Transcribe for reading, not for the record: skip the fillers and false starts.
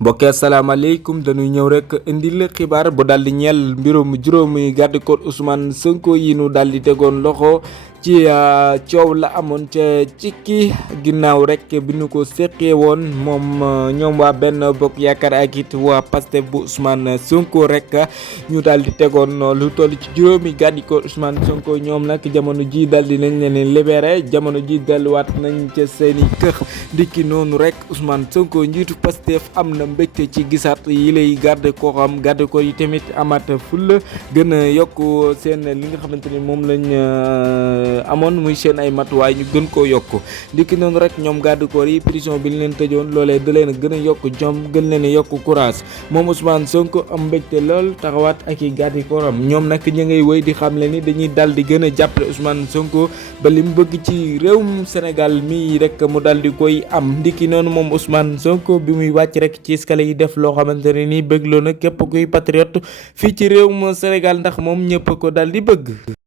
mbokk yi asalaamaaleykum dañuy ñëw rek indil xibaar bu daal di ñeel mbirum juróomi garde corps Ousmane Sonko yi nu daal di tegoon loxo ci coow la amoon ca Cikki ginnaaw rek bi nu ko seqee woon moom ñoom waa benn bokk yaakaar ak it waa Pastef bu Ousmane Sonko rek ñu daal di tegoon lu toll ci juróomi garde corps Ousmane Sonko ñoom nag jamono ji daal di nañ leen libéré jamono ji delluwaat nañ ca seeni kër dikki noonu rek Ousmane Sonko njiitu Pastef am na mbégte ci gisaat yi lay garde corps yi tamit amaat fulla gën a yokk seen li nga xamante ni moom lañ amoon muy seen ay matuwaay ñu gën koo yokk dikki noonu rek ñoom garde corps yi prison bi ñu leen tëjoon loolee da leen a gën a yokk jom gën leen a yokk courage moom Ousmane Sonko am mbégte lool taxawaat ak i garde corps ñoom nag ñu ngay wéy di xamle ni dañuy dal di gën a jàppale Ousmane Sonko ba li mu bëgg ci réewum Sénégal mi rek mu dal di koy am ndiki noonu moom Ousmane Sonko bi muy wàcc rek ci escalier yi def loo xamante ne nii bëggloo na képp kuy patriote fii ci réewum Sénégal ndax moom ñëpp ko dal di bëgg.